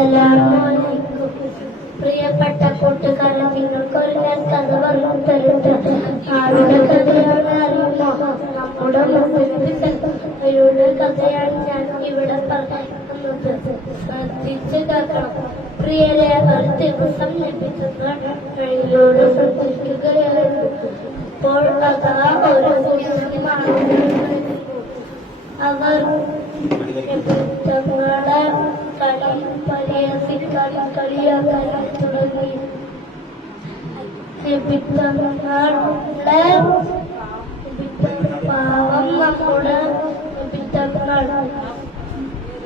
അസ്സലാമലൈക്കും. പ്രിയപ്പെട്ട കൂട്ടുകാരെ, നിങ്ങൾക്കൊരു ഞാൻ കഥ പറഞ്ഞു തരുന്നത് ആരുടെ കഥയാണ് അറിയുമോ? നമ്മുടെ മുസ്ലിങ്ങളുടെ കഥയാണ് ഞാൻ ഇവിടെ പറയുന്നത്. ശ്രദ്ധിച്ച് കേൾക്കണം. പ്രിയരെ, ഒരു ദിവസം ലഭിച്ചതിലൂടെ സഞ്ചരിക്കുകയായിരുന്നു. അപ്പോൾ അതാ ഒരു അവർ തങ്ങളുടെ കളിയാക്കാൻ തുടങ്ങി. പാവം നമ്മുടെ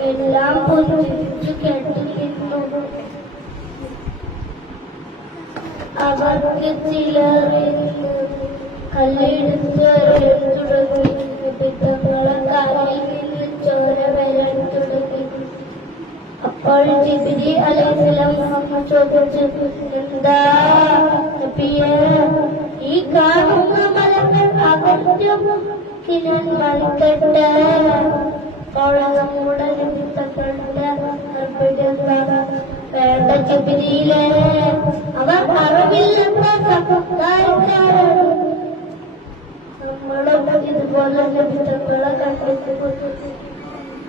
എല്ലാം പുഞ്ചിരിച്ചു കേട്ടിരുന്നു. അവർക്ക് ചിലറിന്ന് കല്ലെടുത്ത് തുടങ്ങി. പിത്തങ്ങളെ കാലിൽ നിന്ന് ചോര വരാൻ തുടങ്ങി. അപ്പോൾ ജിബ്രീൽ അലൈഹിസ്സലാം ചോദിച്ചു, എന്താ നബിയേ, ഈ കാണുന്ന മലകൾ അകറ്റും കിരാൻ മറിക്കട്ടെ? അപ്പോൾ നമ്മുടെ പിത്തക്കളുടെ വേണ്ട ജിബ്രീലേ, അവർ അറിവില്ലാത്ത സമുദായക്കാരാണ്. നമ്മളും ഇതുപോലെ പിത്തക്കളെ കണ്ടിട്ട്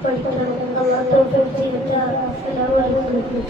പഠിക്കണം. അല്ലാഹു തൗഫീഖ് ചെയ്യട്ടെ. അസ്സലാമു അലൈക്കും.